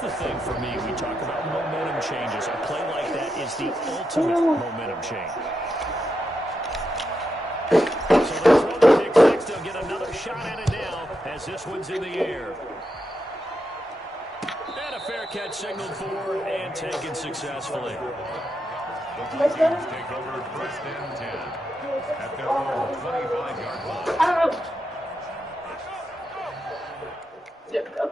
the thing for me. We talk about momentum changes. A play like that is the ultimate momentum change. So they'll throw the pick six. They'll get another shot at it now as this one's in the air. And a fair catch signaled for and taken successfully. The Vikings take over first and 10 at their own 25-yard line. There we go.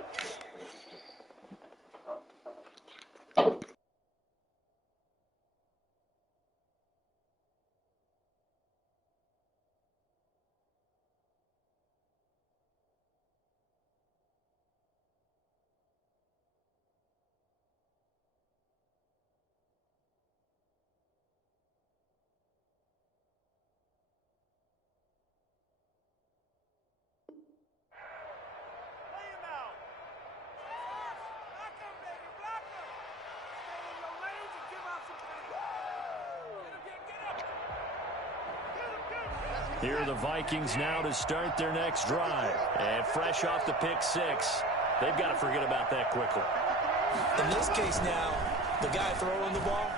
Here are the Vikings now to start their next drive. And fresh off the pick six, they've got to forget about that quickly. In this case now, the guy throwing the ball,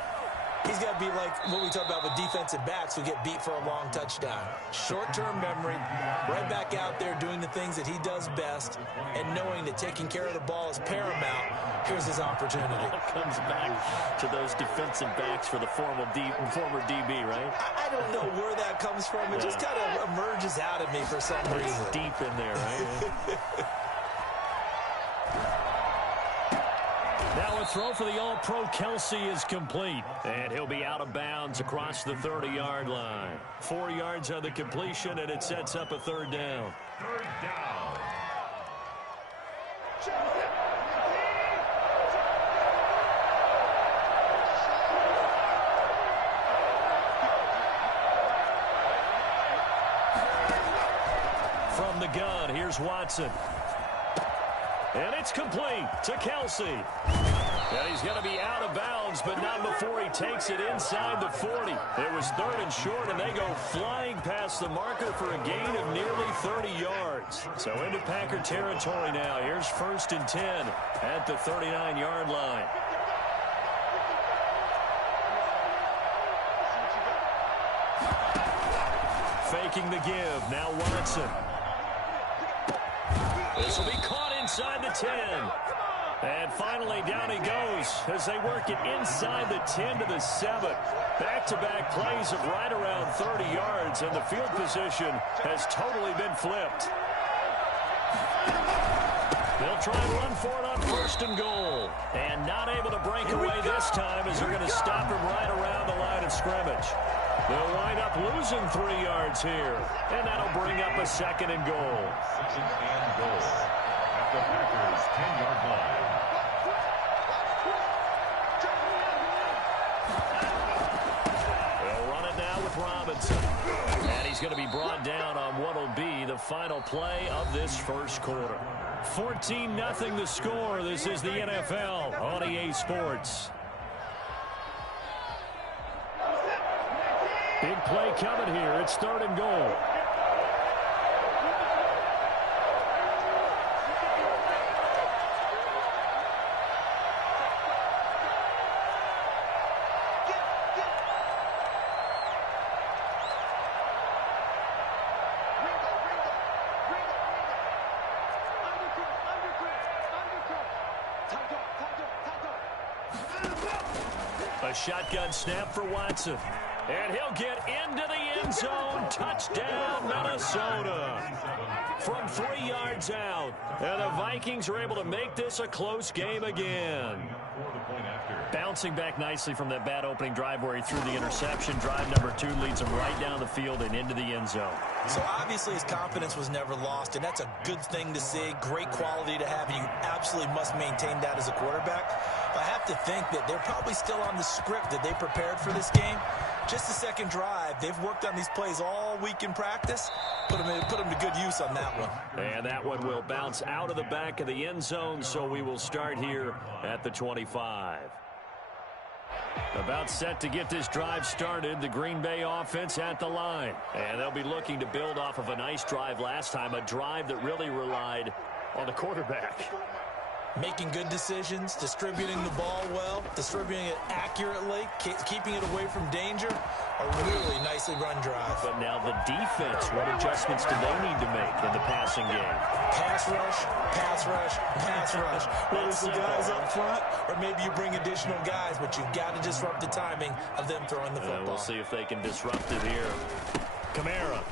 he's got to be like what we talk about with defensive backs who get beat for a long touchdown. Short-term memory, right back out there doing the things that he does best, and knowing that taking care of the ball is paramount. Here's his opportunity. Comes back to those defensive backs for the former DB, right? I don't know where that comes from. It just kind of emerges out of me for some reason. Deep in there, right? Now a throw for the All-Pro Kelsey is complete. And he'll be out of bounds across the 30-yard line. 4 yards on the completion, and it sets up a third down. Third down. From the gun, here's Watson. And it's complete to Kelsey. And he's going to be out of bounds, but not before he takes it inside the 40. It was third and short, and they go flying past the marker for a gain of nearly 30 yards. So into Packer territory now. Here's first and 10 at the 39-yard line. Faking the give. Now Watson. This will be caught inside the 10. And finally, down he goes as they work it inside the 10 to the 7. Back-to-back plays of right around 30 yards, and the field position has totally been flipped. They'll try and run for it on first and goal. And not able to break away this time as they're going to stop him right around the line of scrimmage. They'll wind up losing 3 yards here, and that'll bring up a second and goal. Second and goal at the Packers' 10-yard line. They'll run it now with Robinson. And he's going to be brought down on what will be the final play of this first quarter. 14-0 the score. This is the NFL on EA Sports. Big play coming here. It's third and goal. A shotgun snap for Watson. And he'll get into the end zone. Touchdown, Minnesota. From 3 yards out. And the Vikings are able to make this a close game again. Bouncing back nicely from that bad opening drive where he threw the interception. Drive number 2 leads him right down the field and into the end zone. So obviously his confidence was never lost, and that's a good thing to see. Great quality to have, and you absolutely must maintain that as a quarterback. I have to think that they're probably still on the script that they prepared for this game. Just the second drive. They've worked on these plays all week in practice. Put them to good use on that one. And that one will bounce out of the back of the end zone, so we will start here at the 25. About set to get this drive started, the Green Bay offense at the line. And they'll be looking to build off of a nice drive last time, a drive that really relied on the quarterback. Making good decisions, distributing the ball well, distributing it accurately, keeping it away from danger. A really nicely run drive. But now the defense, what adjustments do they need to make in the passing game? Pass rush, pass rush, pass rush. Whether it's the guys up front or maybe you bring additional guys, but you've got to disrupt the timing of them throwing the football. We'll see if they can disrupt it here. Kamara.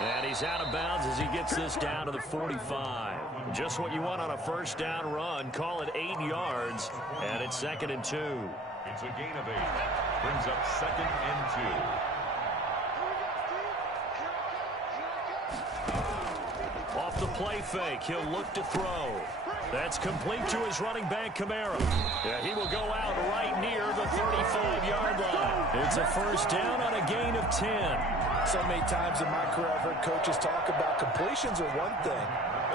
And he's out of bounds as he gets this down to the 45. Just what you want on a first down run. Call it 8 yards, and it's 2nd and 2. It's a gain of 8. Brings up 2nd and 2. Off the play fake, he'll look to throw. That's complete to his running back, Kamara. Yeah, he will go out right near the 35-yard line. It's a first down on a gain of 10. So many times in my career I've heard coaches talk about completions are one thing.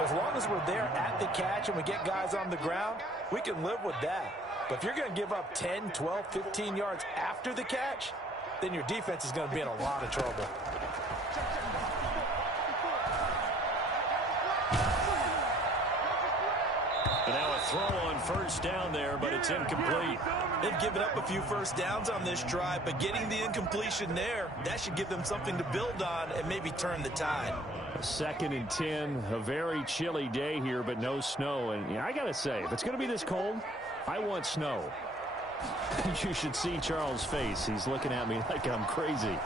As long as we're there at the catch and we get guys on the ground, we can live with that. But if you're going to give up 10, 12, 15 yards after the catch, then your defense is going to be in a lot of trouble. And now a throw on first down there, but it's incomplete. They've given up a few first downs on this drive, but getting the incompletion there, that should give them something to build on and maybe turn the tide. 2nd and 10, a very chilly day here, but no snow. And yeah, I got to say, if it's going to be this cold, I want snow. You should see Charles' face. He's looking at me like I'm crazy.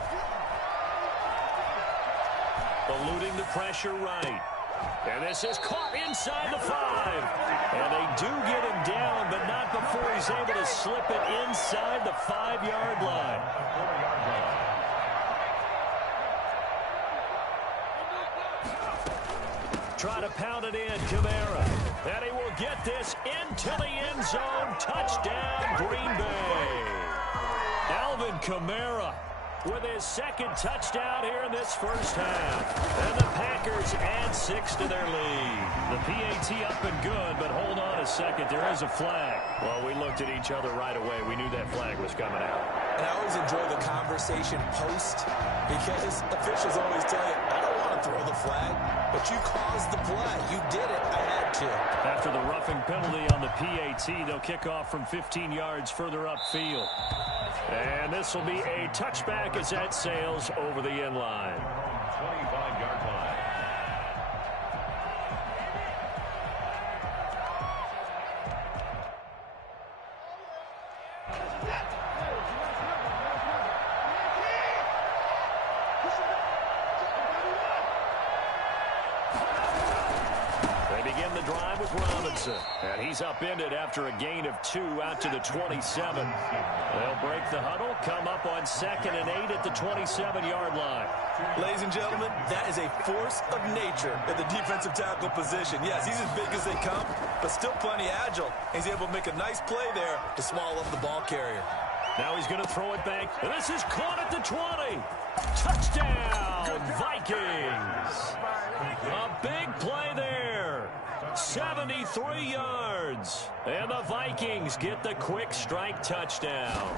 Eluding the pressure right. And this is caught inside the 5. And they do get him down, but not before he's able to slip it inside the 5-yard line. Try to pound it in, Kamara. And he will get this into the end zone. Touchdown, Green Bay. Alvin Kamara with his 2nd touchdown here in this first half. And the Packers add 6 to their lead. The PAT up and good, but hold on a second. There is a flag. Well, we looked at each other right away. We knew that flag was coming out. And I always enjoy the conversation post because officials always tell you, I don't want to throw the flag, but you caused the play. You did it. I had to. After the roughing penalty on the PAT, they'll kick off from 15 yards further upfield. And this will be a touchback as that sails over the end line. 25-yard line. And he's upended after a gain of 2 out to the 27. They'll break the huddle, come up on 2nd and 8 at the 27-yard line. Ladies and gentlemen, that is a force of nature at the defensive tackle position. Yes, he's as big as they come, but still plenty agile. He's able to make a nice play there to swallow up the ball carrier. Now he's going to throw it back. And this is caught at the 20. Touchdown, Vikings. A big play there. 73 yards. And the Vikings get the quick strike touchdown.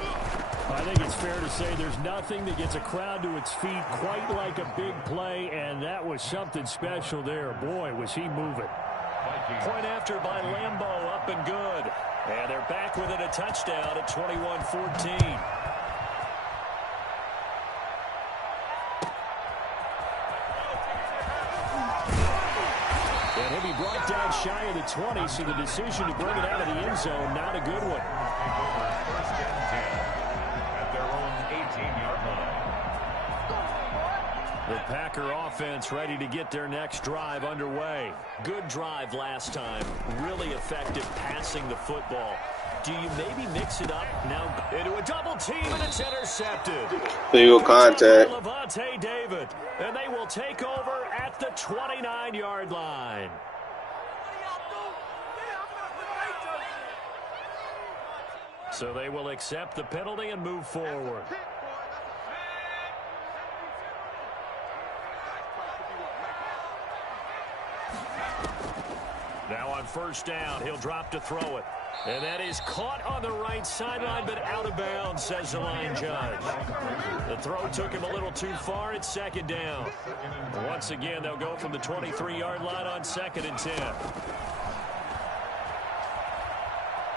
I think it's fair to say there's nothing that gets a crowd to its feet quite like a big play, and that was something special there. Boy, was he moving. Point after by Lambeau, up and good. And they're back within a touchdown at 21-14. And he'll be brought down shy of the 20, so the decision to bring it out of the end zone, not a good one. First and 10 at their own 18-yard line. The Packer offense ready to get their next drive underway. Good drive last time. Really effective passing the football. Do you maybe mix it up now into a double team, and it's intercepted? Legal contact. Levante David, and they will take over at the 29-yard line. So they will accept the penalty and move forward. Now on on first down. He'll drop to throw it. And that is caught on the right sideline, but out of bounds, says the line judge. The throw took him a little too far. It's second down. Once again, they'll go from the 23-yard line on 2nd and 10.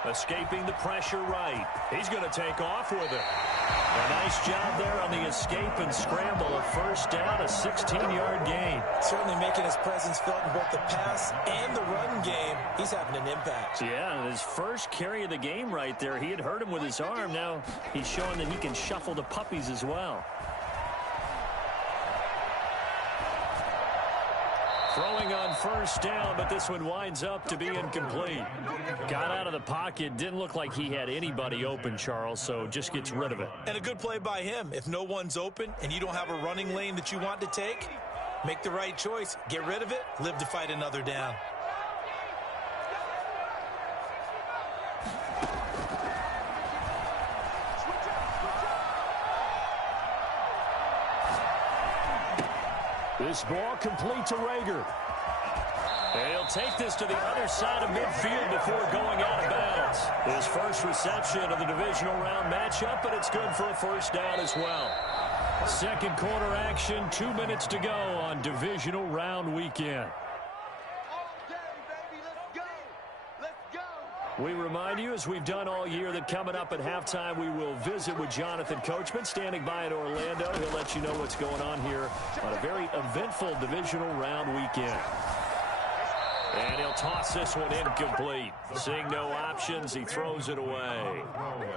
Escaping the pressure right. He's going to take off with it. A nice job there on the escape and scramble. A first down, a 16-yard gain. Certainly making his presence felt in both the pass and the run game. He's having an impact. Yeah, his first carry of the game right there. He had hurt him with his arm. Now he's showing that he can shuffle the puppies as well. Throwing on first down, but this one winds up to be incomplete. Got out of the pocket. Didn't look like he had anybody open, Charles, so just gets rid of it. And a good play by him. If no one's open and you don't have a running lane that you want to take, make the right choice. Get rid of it. Live to fight another down. This ball complete to Gggg. And he'll take this to the other side of midfield before going out of bounds. His first reception of the divisional round matchup, but it's good for a first down as well. Second quarter action, 2 minutes to go on divisional round weekend. We remind you, as we've done all year, that coming up at halftime, we will visit with Jonathan Coachman, standing by in Orlando. He'll let you know what's going on here on a very eventful divisional round weekend. And he'll toss this one incomplete. Seeing no options, he throws it away.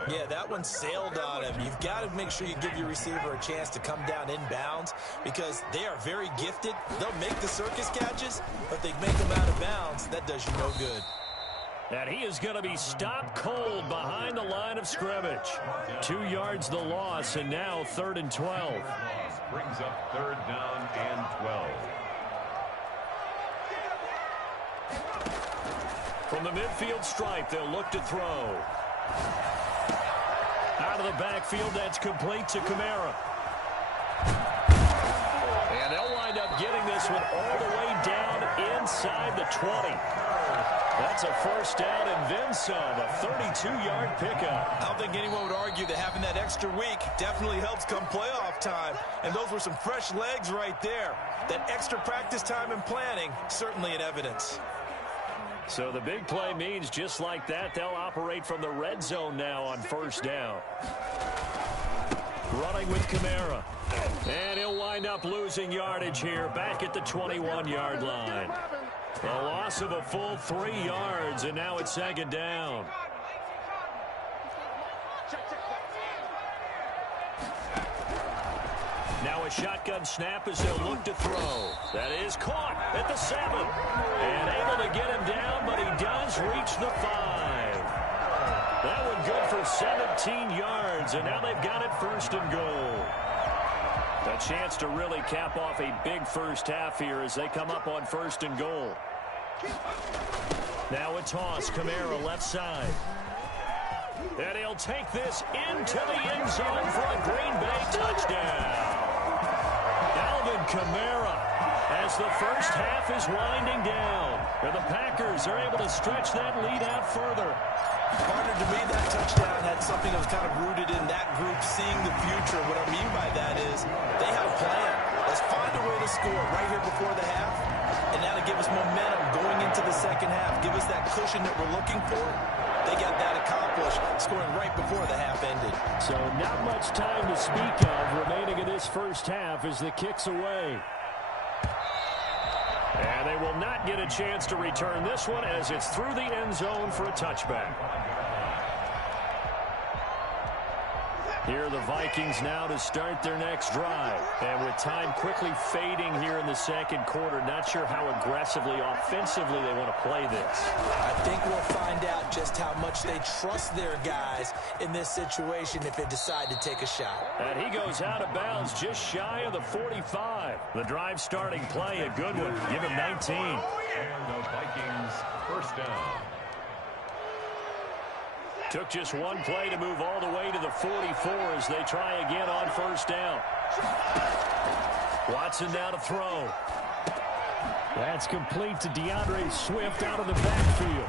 Yeah, that one sailed on him. You've got to make sure you give your receiver a chance to come down inbounds because they are very gifted. They'll make the circus catches, but they make them out of bounds. That does you no good. And he is going to be stopped cold behind the line of scrimmage. 2 yards the loss, and now 3rd and 12. Brings up 3rd down and 12. From the midfield stripe, they'll look to throw. Out of the backfield, that's complete to Kamara. And they'll wind up getting this one all the way down inside the 20. That's a first down and then some, a 32-yard pickup. I don't think anyone would argue that having that extra week definitely helps come playoff time. And those were some fresh legs right there. That extra practice time and planning, certainly in evidence. So the big play means just like that, they'll operate from the red zone now on first down. Running with Kamara. And he'll wind up losing yardage here back at the 21-yard line. A loss of a full 3 yards, and now it's 2nd down. Now a shotgun snap as they'll look to throw. That is caught at the 7. And able to get him down, but he does reach the 5. That one good for 17 yards, and now they've got it 1st and goal. A chance to really cap off a big first half here as they come up on 1st and goal. Now a toss, Kamara left side. And he'll take this into the end zone for a Green Bay touchdown. Alvin Kamara as the first half is winding down. And the Packers are able to stretch that lead out further. Partner, to me, that touchdown had something that was kind of rooted in that group seeing the future. What I mean by that is they had a plan. Let's find a way to score right here before the half, and that'll give us momentum going into the second half. Give us that cushion that we're looking for. They got that accomplished, scoring right before the half ended. So not much time to speak of remaining in this first half as the kick's away. And they will not get a chance to return this one as it's through the end zone for a touchback. Here are the Vikings now to start their next drive. And with time quickly fading here in the second quarter, not sure how aggressively, offensively they want to play this. I think we'll find out just how much they trust their guys in this situation if they decide to take a shot. And he goes out of bounds just shy of the 45. The drive starting play, a good one. Give him 19. And the Vikings first down. Took just one play to move all the way to the 44 as they try again on first down. Watson now to throw. That's complete to DeAndre Swift out of the backfield.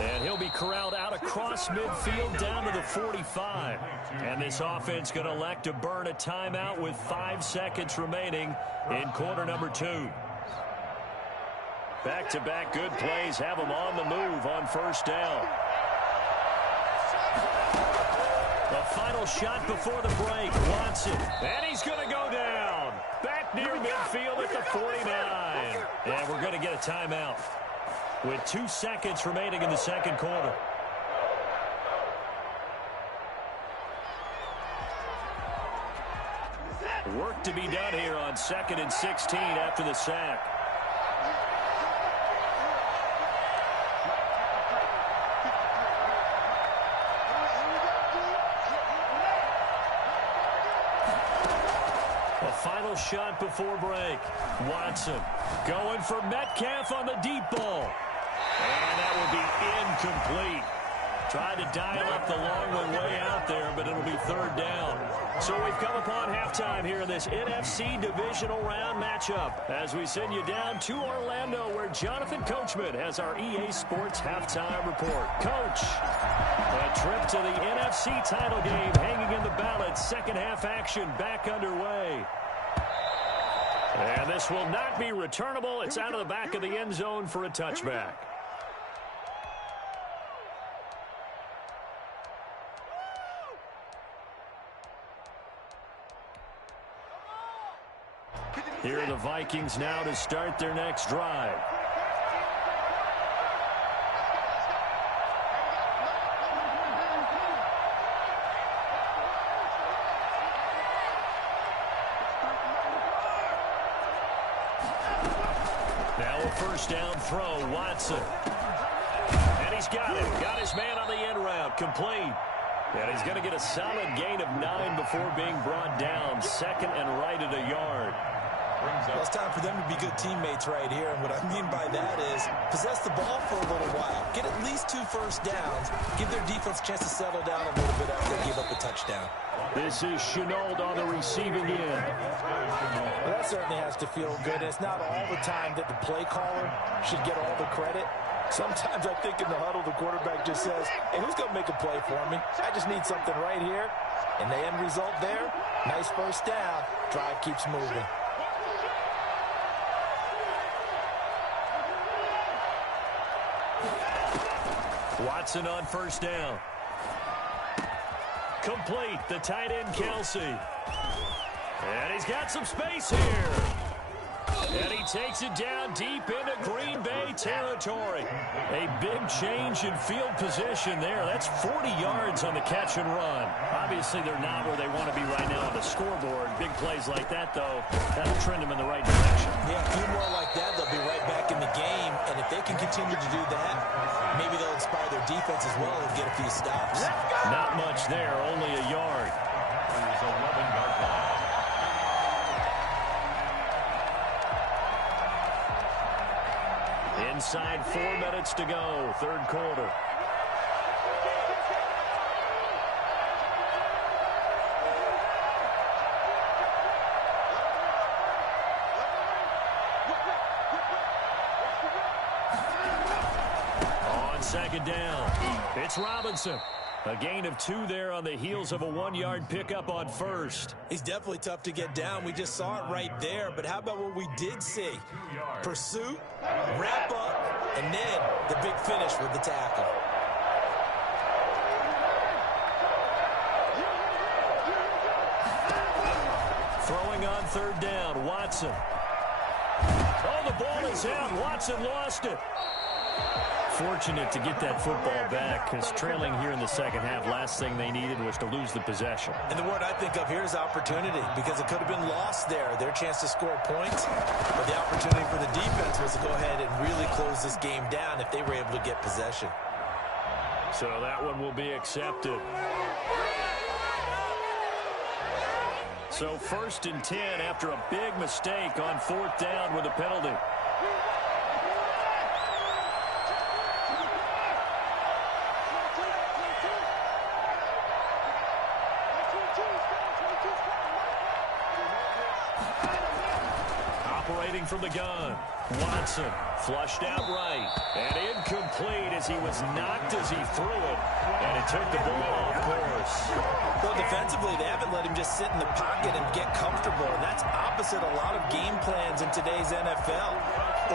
And he'll be corralled out across midfield down to the 45. And this offense going to elect to burn a timeout with 5 seconds remaining in quarter number 2. Back-to-back good plays have them on the move on first down. The final shot before the break. Watson. And he's going to go down. Back near midfield at the 49. And we're going to get a timeout with 2 seconds remaining in the second quarter. Work to be done here on 2nd and 16 after the sack. Final shot before break. Watson going for Metcalf on the deep ball. And that will be incomplete. Tried to dial up the long one way out there, but it'll be third down. So we've come upon halftime here in this NFC divisional round matchup as we send you down to Orlando where Jonathan Coachman has our EA Sports halftime report. Coach, a trip to the NFC title game hanging in the balance. Second half action back underway. And this will not be returnable. It's out of the back of the end zone for a touchback. Here are the Vikings now to start their next drive. First down throw, Watson. And he's got it. Got his man on the end route. Complete. And he's going to get a solid gain of 9 before being brought down. Second and right at a yard. Well, it's time for them to be good teammates right here. And what I mean by that is possess the ball for a little while. Get at least 2 first downs. Give their defense a chance to settle down a little bit after they give up a touchdown. This is Chenault on the receiving end. Well, that certainly has to feel good. It's not all the time that the play caller should get all the credit. Sometimes I think in the huddle, the quarterback just says, hey, who's going to make a play for me? I just need something right here. And the end result there, nice first down. Drive keeps moving. Watson on first down. Complete, the tight end, Kelsey. And he's got some space here. And he takes it down deep into Green Bay territory. A big change in field position there. That's 40 yards on the catch and run. Obviously, they're not where they want to be right now on the scoreboard. Big plays like that, though, that'll trend them in the right direction. Yeah, a few more like that, they'll be right back in the game. And if they can continue to do that, maybe they'll inspire their defense as well and get a few stops. Not much there, only a yard. There's 11-yard line. Inside 4 minutes to go, third quarter. On second down, it's Robinson. A gain of 2 there on the heels of a 1-yard pickup on first. He's definitely tough to get down. We just saw it right there. But how about what we did see? Pursuit, wrap up, and then the big finish with the tackle. Throwing on third down, Watson. Oh, the ball is out. Watson lost it. Fortunate to get that football back because trailing here in the second half, last thing they needed was to lose the possession. And the word I think of here is opportunity because it could have been lost there, their chance to score points. But the opportunity for the defense was to go ahead and really close this game down if they were able to get possession. So that one will be accepted. So 1st and 10 after a big mistake on 4th down with a penalty. looking from the gun. Watson flushed out right. And incomplete as he was knocked as he threw it. And it took the ball off course. Well, defensively, they haven't let him just sit in the pocket and get comfortable. And that's opposite a lot of game plans in today's NFL.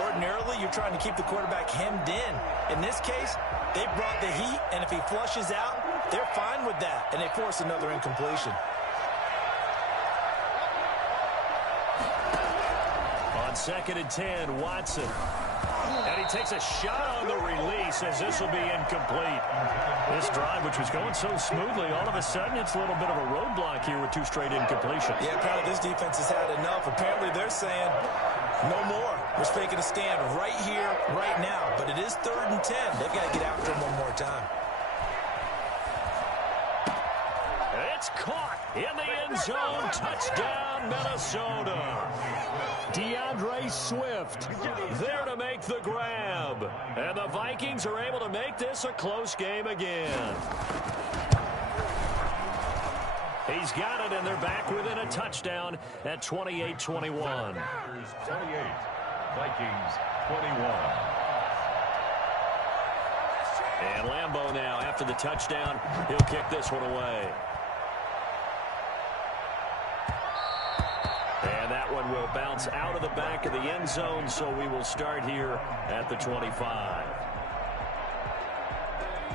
Ordinarily, you're trying to keep the quarterback hemmed in. In this case, they brought the heat, and if he flushes out, they're fine with that. And they force another incompletion. On 2nd and 10, Watson. And he takes a shot on the release as this will be incomplete. This drive, which was going so smoothly, all of a sudden it's a little bit of a roadblock here with 2 straight incompletions. Yeah, apparently this defense has had enough. Apparently they're saying, no more. We're taking a stand right here, right now. But it is 3rd and 10. They've got to get after him one more time. It's caught in the end zone. Touchdown, Minnesota. DeAndre Swift there to make the grab. And the Vikings are able to make this a close game again. He's got it, and they're back within a touchdown at 28-21. 28, Vikings 21. And Lambeau now, after the touchdown, he'll kick this one away. And that one will bounce out of the back of the end zone, so we will start here at the 25.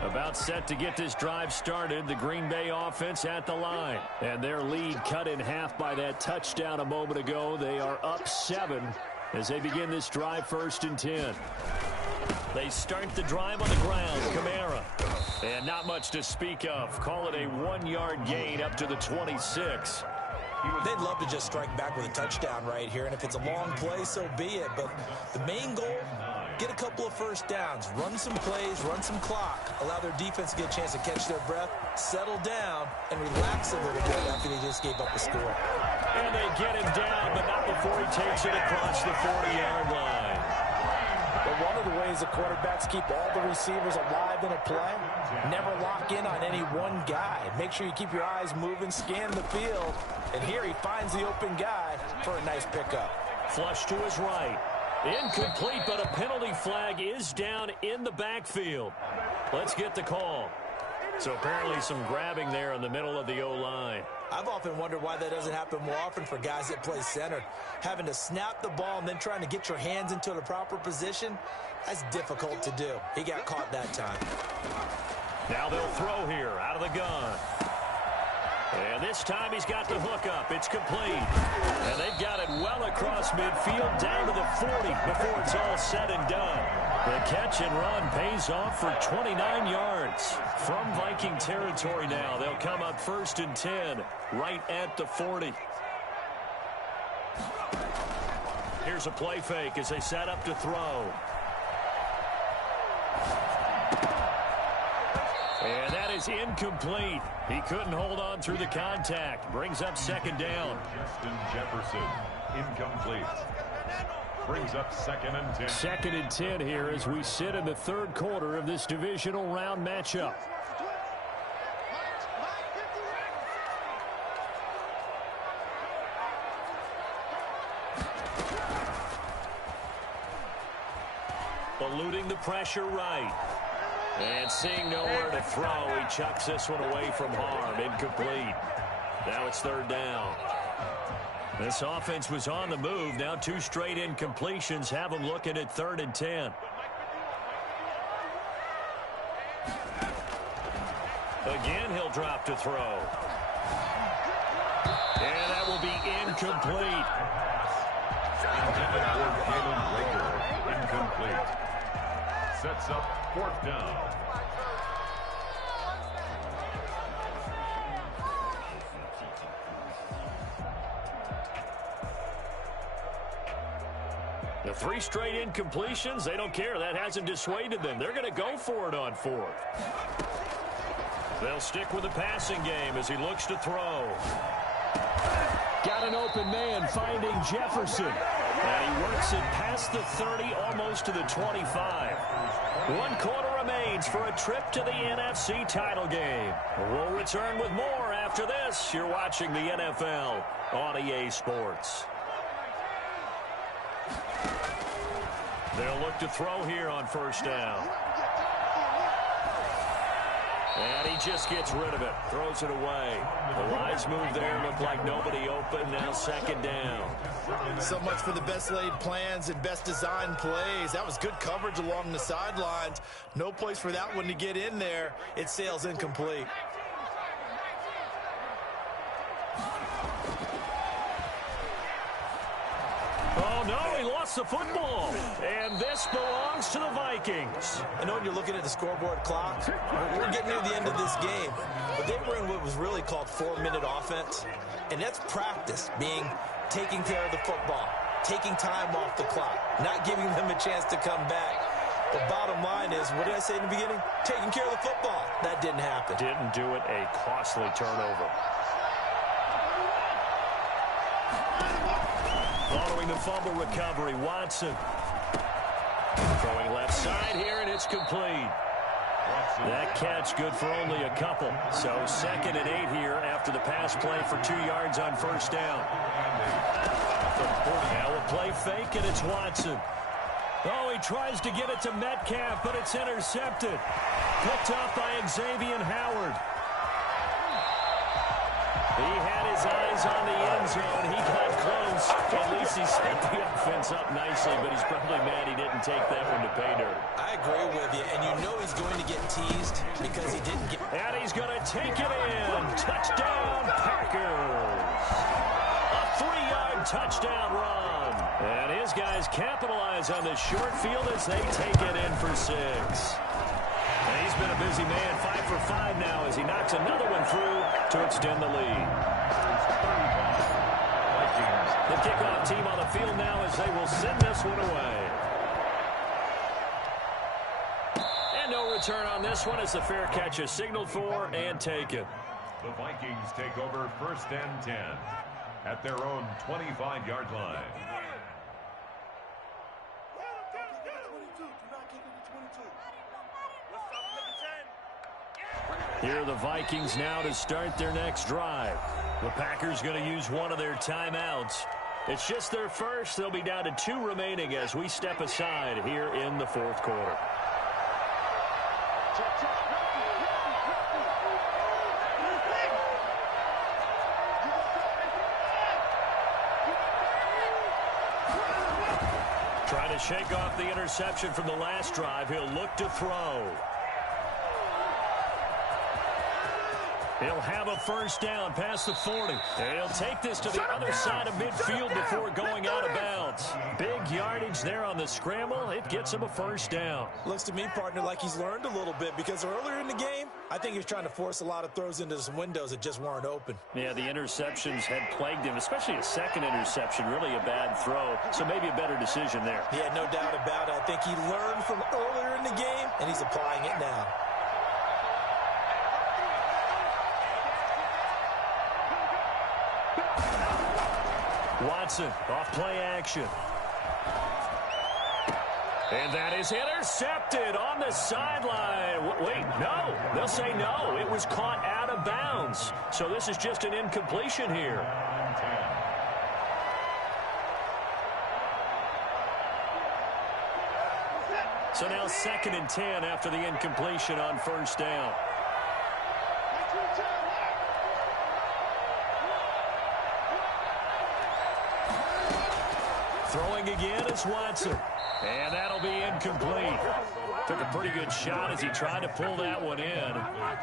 About set to get this drive started, the Green Bay offense at the line. And their lead cut in half by that touchdown a moment ago. They are up 7 as they begin this drive 1st and 10. They start the drive on the ground. Kamara. And not much to speak of. Call it a 1-yard gain up to the 26. They'd love to just strike back with a touchdown right here, and if it's a long play, so be it. But the main goal, get a couple of first downs, run some plays, run some clock, allow their defense to get a chance to catch their breath, settle down, and relax a little bit after they just gave up a score. And they get him down, but not before he takes it across the 40-yard line. But one of the ways the quarterbacks keep all the receivers alive in a play, never lock in on any one guy. Make sure you keep your eyes moving, scan the field. And here he finds the open guy for a nice pickup. Flush to his right. Incomplete, but a penalty flag is down in the backfield. Let's get the call. So apparently some grabbing there in the middle of the O-line. I've often wondered why that doesn't happen more often for guys that play center. Having to snap the ball and then trying to get your hands into the proper position, that's difficult to do. He got caught that time. Now they'll throw here out of the gun. And this time he's got the hook up. It's complete. And they've got it well across midfield down to the 40 before it's all said and done. The catch and run pays off for 29 yards. From Viking territory now, they'll come up 1st and 10 right at the 40. Here's a play fake as they set up to throw. And that is incomplete. He couldn't hold on through the contact. Brings up 2nd down. Justin Jefferson, incomplete. Brings up 2nd and 10. 2nd and 10 here as we sit in the 3rd quarter of this divisional round matchup. Eluding the pressure right. And seeing nowhere to throw, he chucks this one away from harm. Incomplete. Now it's 3rd down. This offense was on the move. Now 2 straight incompletions have them looking at 3rd and 10. Again, he'll drop to throw. And that will be incomplete. Incomplete. Sets up 4th down. The 3 straight incompletions, they don't care. That hasn't dissuaded them. They're going to go for it on 4th. They'll stick with the passing game as he looks to throw. Got an open man finding Jefferson. And he works it past the 30, almost to the 25. 1 quarter remains for a trip to the NFC title game. We'll return with more after this. You're watching the NFL on EA Sports. They'll look to throw here on first down. And he just gets rid of it. Throws it away. The lines move there. Look like nobody open. Now second down. So much for the best laid plans and best designed plays. That was good coverage along the sidelines. No place for that one to get in there. It sails incomplete. Oh, no, he lost the football. And this belongs to the Vikings. I know when you're looking at the scoreboard clock, we're getting near the end of this game. But they were in what was really called 4-minute offense. And that's practice, being taking care of the football, taking time off the clock, not giving them a chance to come back. The bottom line is, what did I say in the beginning? Taking care of the football. That didn't happen. Didn't do it. A costly turnover. Following the fumble recovery, Watson. Throwing left side here, and it's complete. That catch good for only a couple. So 2nd and 8 here after the pass play for 2 yards on first down. Now a play fake, and it's Watson. Oh, he tries to get it to Metcalf, but it's intercepted. Picked up by Xavier Howard. He had his eyes on the end zone. He got close. At least he set the offense up nicely, but he's probably mad he didn't take that one to pay dirt. I agree with you, and you know he's going to get teased because he didn't get... And he's going to take it in. Touchdown, Packers. A 3-yard touchdown run. And his guys capitalize on the short field as they take it in for 6. And he's been a busy man, 5 for 5 now as he knocks another one through to extend the lead. The kickoff team on the field now as they will send this one away. And no return on this one as the fair catch is signaled for and taken. The Vikings take over 1st and 10 at their own 25-yard line. Here are the Vikings now to start their next drive. The Packers going to use one of their timeouts. It's just their first. They'll be down to 2 remaining as we step aside here in the 4th quarter. Trying to shake off the interception from the last drive. He'll look to throw. He'll have a first down past the 40. And he'll take this to the other side of midfield before going out of bounds. Big yardage there on the scramble. It gets him a first down. Looks to me, partner, like he's learned a little bit because earlier in the game, I think he was trying to force a lot of throws into some windows that just weren't open. Yeah, the interceptions had plagued him, especially a second interception. Really a bad throw. So maybe a better decision there. Yeah, no doubt about it. I think he learned from earlier in the game, and he's applying it now. Watson off play action. And that is intercepted on the sideline. Wait, no. They'll say no. It was caught out of bounds. So this is just an incompletion here. So now 2nd and 10 after the incompletion on first down. Throwing again is Watson. And that'll be incomplete. Took a pretty good shot as he tried to pull that one in.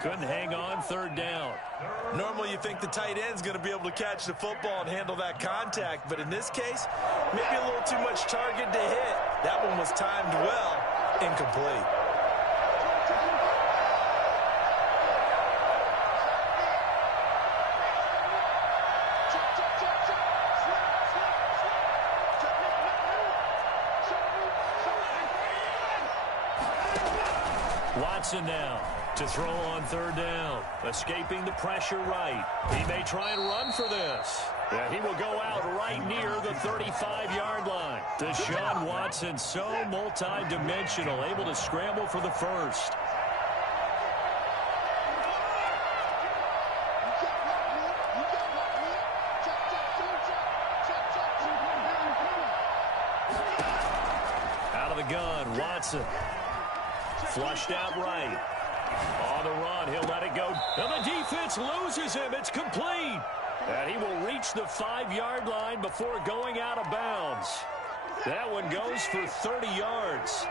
Couldn't hang on 3rd down. Normally you think the tight end's going to be able to catch the football and handle that contact. But in this case, maybe a little too much target to hit. That one was timed well. Incomplete. Watson now to throw on 3rd down. Escaping the pressure right. He may try and run for this. Yeah, he will go out right near the 35-yard line. Deshaun Watson, so multi-dimensional, able to scramble for the first. Watson. Flushed out right. On the run, he'll let it go. And the defense loses him. It's complete. And he will reach the 5-yard line before going out of bounds. That one goes for 30 yards.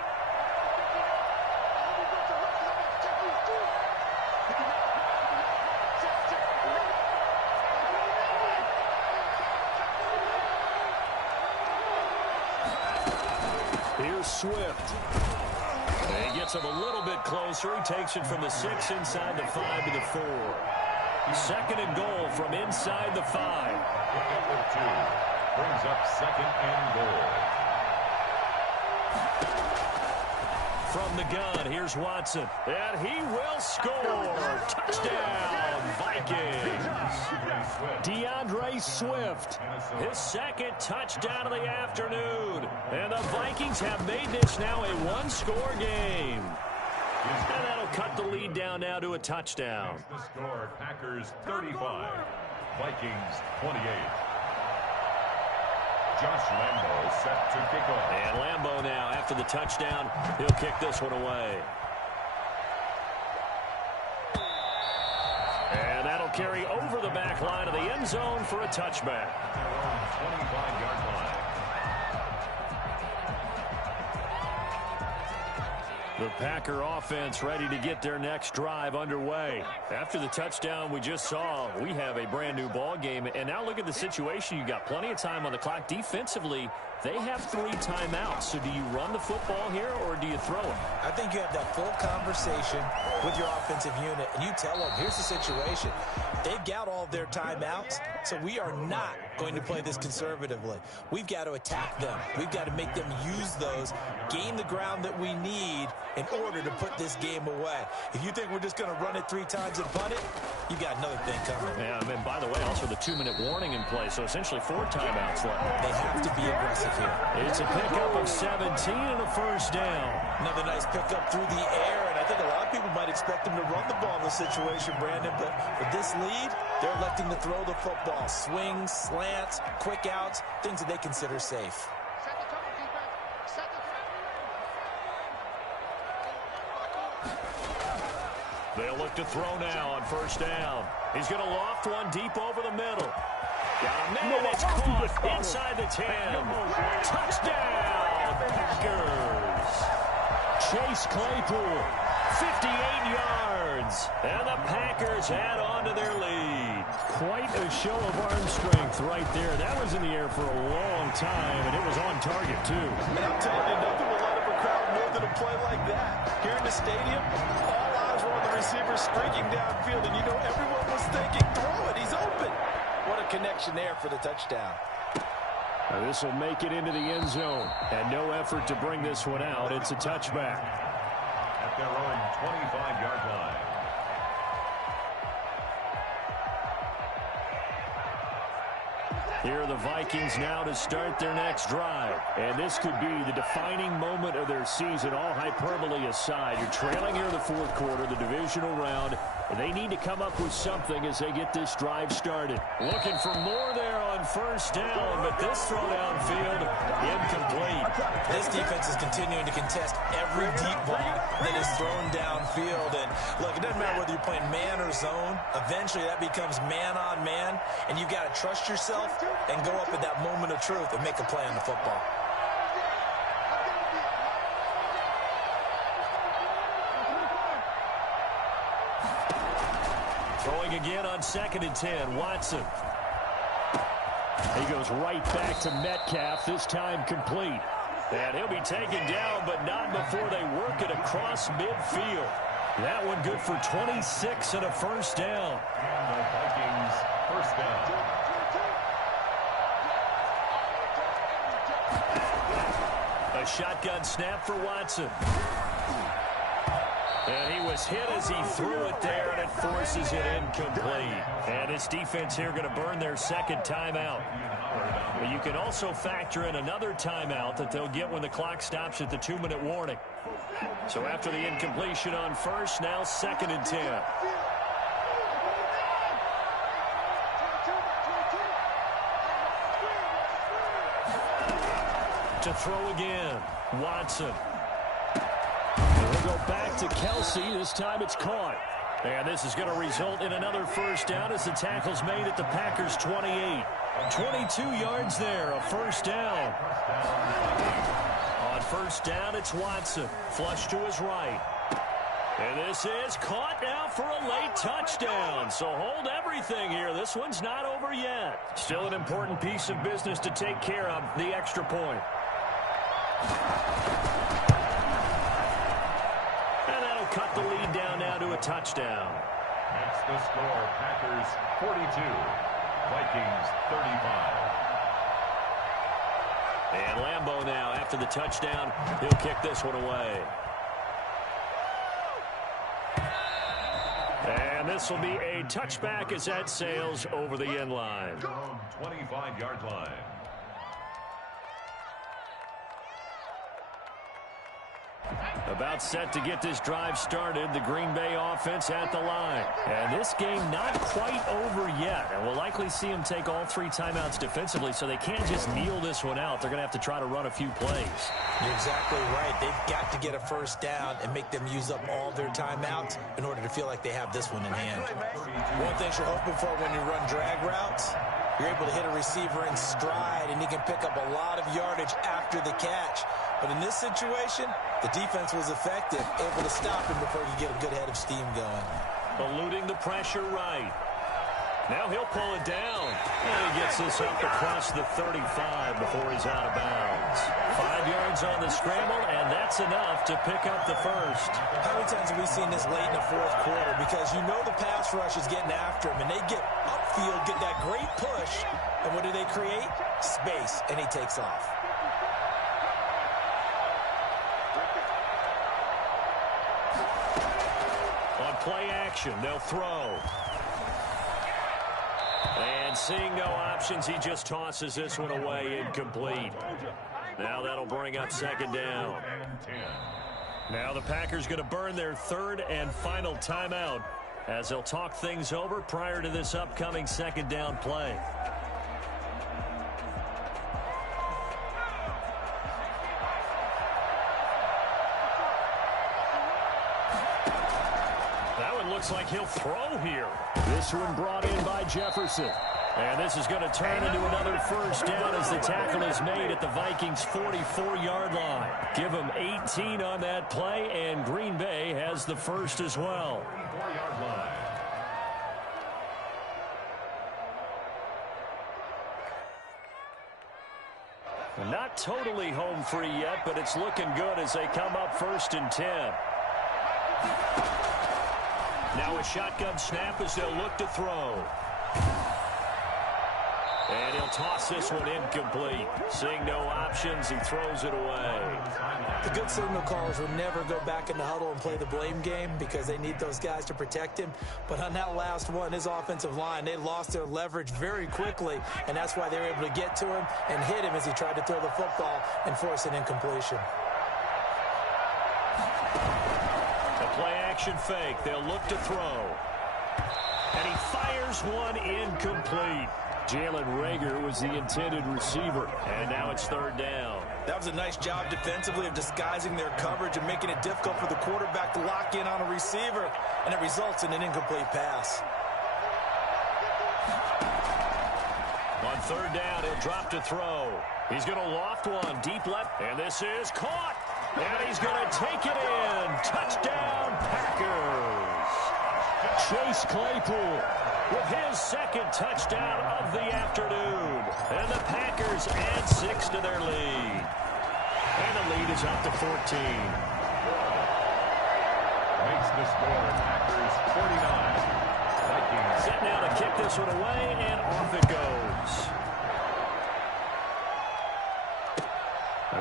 Here's Swift. And he gets him a little bit closer. He takes it from the 6 inside the 5 to the 4. Second and goal from inside the 5. Pickup 2 brings up second and goal. From the gun, here's Watson. And he will score. Touchdown, Vikings. DeAndre Swift, his second touchdown of the afternoon. And the Vikings have made this now a one-score game. And that'll cut the lead down now to a touchdown. The score, Packers 35, Vikings 28. Josh Lambo set to kick off. And Lambo now, after the touchdown, he'll kick this one away. And that'll carry over the back line of the end zone for a touchback. Their own 25-yard line. The Packer offense ready to get their next drive underway. After the touchdown we just saw, we have a brand new ball game. And now look at the situation. You got plenty of time on the clock. Defensively, they have 3 timeouts. So do you run the football here or do you throw it? I think you have that full conversation with your offensive unit, and you tell them, here's the situation. They've got all their timeouts, so we are not going to play this conservatively. We've got to attack them. We've got to make them use those, gain the ground that we need in order to put this game away. If you think we're just going to run it 3 times and punt it, you got another thing coming. Yeah, and by the way, also the 2-minute warning in play, so essentially 4 timeouts left. They have to be aggressive here. It's a pickup of 17 and a first down. Another nice pickup through the air, and I think a lot of people might expect them to run the ball in this situation, Brandon, but with this lead, they're electing to throw the football. Swings, slants, quick outs, things that they consider safe. They'll look to throw now on first down. He's going to loft one deep over the middle. Got a man, it's caught inside the 10. Touchdown, Packers. Chase Claypool, 58 yards. And the Packers add on to their lead. Quite a show of arm strength right there. That was in the air for a long time, and it was on target, too. And I'm telling you, nothing will light up a crowd more than a play like that. Here in the stadium, all eyes were on the receiver streaking downfield, and you know everyone was thinking, throw it, he's open. What a connection there for the touchdown. This will make it into the end zone. And no effort to bring this one out. It's a touchback. At their own 25-yard line. Here are the Vikings now to start their next drive. And this could be the defining moment of their season, all hyperbole aside. You're trailing here in the 4th quarter, the divisional round. They need to come up with something as they get this drive started. Looking for more there on first down, but this throw downfield, incomplete. This defense is continuing to contest every deep ball that is thrown downfield. And look, it doesn't matter whether you're playing man or zone. Eventually that becomes man on man, and you've got to trust yourself and go up at that moment of truth and make a play on the football. Throwing again on 2nd and 10, Watson. He goes right back to Metcalf, this time complete. And he'll be taken down, but not before they work it across midfield. That one good for 26 and a first down. And the Vikings first down. A shotgun snap for Watson. And he was hit as he threw it there, and it forces it incomplete. And this defense here going to burn their second timeout. But you can also factor in another timeout that they'll get when the clock stops at the 2-minute warning. So after the incompletion on first, now 2nd and 10. To throw again, Watson. to Kelsey. This time it's caught. And this is going to result in another first down as the tackle's made at the Packers' 28. 22 yards there, a first down. On first down, it's Watson. Flush to his right. And this is caught now for a late touchdown. So hold everything here. This one's not over yet. Still an important piece of business to take care of, the extra point. And that'll cut the lead down now to a touchdown. That's the score. Packers 42. Vikings 35. And Lambeau now, after the touchdown, he'll kick this one away. And this will be a touchback as that sails over the end line. 25-yard line. About set to get this drive started. The Green Bay offense at the line. And this game not quite over yet. And we'll likely see them take all 3 timeouts defensively, so they can't just kneel this one out. They're going to have to try to run a few plays. You're exactly right. They've got to get a first down and make them use up all their timeouts in order to feel like they have this one in hand. One thing you're hoping for when you run drag routes, you're able to hit a receiver in stride, and he can pick up a lot of yardage after the catch. But in this situation, the defense was effective, able to stop him before he could get a good head of steam going. Eluding the pressure right. Now he'll pull it down. And he gets this up across the 35 before he's out of bounds. 5 yards on the scramble, and that's enough to pick up the first. How many times have we seen this late in the fourth quarter? Because you know the pass rush is getting after him, and they get upfield, get that great push, and what do they create? Space, and he takes off. On play action, they'll throw. And seeing no options, he just tosses this one away, incomplete. Now that'll bring up second down. Now the Packers going to burn their 3rd and final timeout as they'll talk things over prior to this upcoming second down play. Looks like he'll throw here. This one brought in by Jefferson. And this is going to turn into another first down as the tackle is made at the Vikings' 44-yard line. Give them 18 on that play, and Green Bay has the first as well. Not totally home free yet, but it's looking good as they come up 1st and 10. Now a shotgun snap as they'll look to throw. And he'll toss this one incomplete. Seeing no options, he throws it away. The good signal callers will never go back in the huddle and play the blame game because they need those guys to protect him. But on that last one, his offensive line, they lost their leverage very quickly, and that's why they were able to get to him and hit him as he tried to throw the football and force an incompletion. Play-action fake. They'll look to throw. And he fires one incomplete. Jalen Reagor was the intended receiver. And now it's 3rd down. That was a nice job defensively of disguising their coverage and making it difficult for the quarterback to lock in on a receiver. And it results in an incomplete pass. On 3rd down, he'll drop to throw. He's going to loft one deep left. And this is caught. And he's going to take it in. Touchdown, Packers. Chase Claypool with his 2nd touchdown of the afternoon. And the Packers add 6 to their lead. And the lead is up to 14. Makes the score. Packers 49. Vikings. Set now to kick this one away, and off it goes.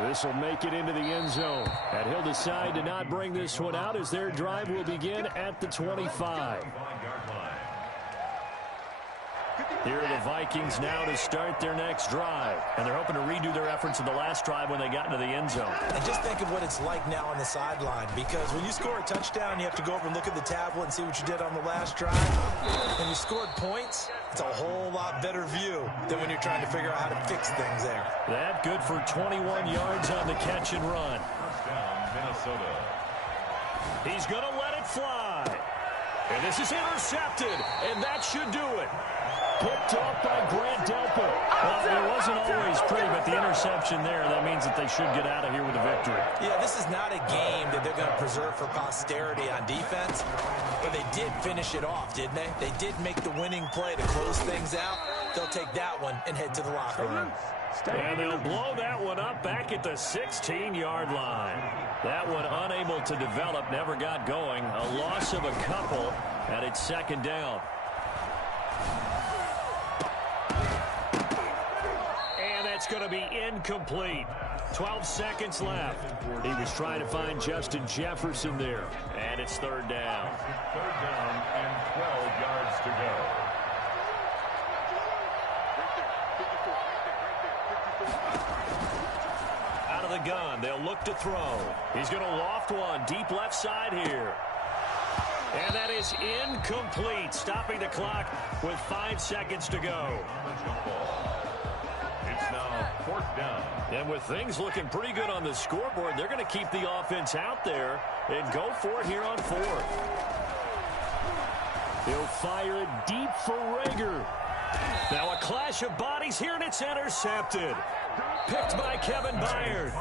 This will make it into the end zone. And he'll decide to not bring this one out as their drive will begin at the 25. Here are the Vikings now to start their next drive. And they're hoping to redo their efforts in the last drive when they got into the end zone. And just think of what it's like now on the sideline, because when you score a touchdown, you have to go over and look at the tablet and see what you did on the last drive. When you scored points, it's a whole lot better view than when you're trying to figure out how to fix things there. That good for 21 yards on the catch and run. Touchdown, Minnesota. He's going to let it fly. And this is intercepted, and that should do it. Picked off by Grant Delpit. Well, it wasn't always pretty, but the interception there, that means that they should get out of here with a victory. Yeah, this is not a game that they're going to preserve for posterity on defense, but they did finish it off, didn't they? They did make the winning play to close things out. They'll take that one and head to the locker room. And they'll blow that one up back at the 16-yard line. That one unable to develop, never got going. A loss of a couple, and it's second down. And that's going to be incomplete. 12 seconds left. He was trying to find Justin Jefferson there. And it's third down. Third down and 12 yards to go. Out of the gun, they'll look to throw. He's going to loft one deep left side here. And that is incomplete, stopping the clock with 5 seconds to go. It's now fourth down. And with things looking pretty good on the scoreboard, they're going to keep the offense out there and go for it here on fourth. He'll fire it deep for Rager. Now a clash of bodies here, and it's intercepted. Picked by Kevin Byard.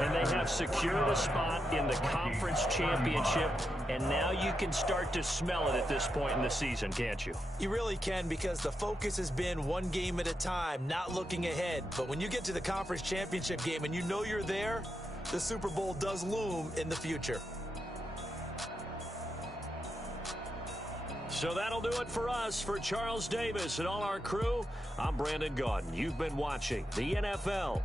And they have secured a spot in the conference championship, and now you can start to smell it at this point in the season, can't you? You really can, because the focus has been one game at a time, not looking ahead. But when you get to the conference championship game and you know you're there, the Super Bowl does loom in the future. So that'll do it for us. For Charles Davis and all our crew, I'm Brandon Gaudin. You've been watching the NFL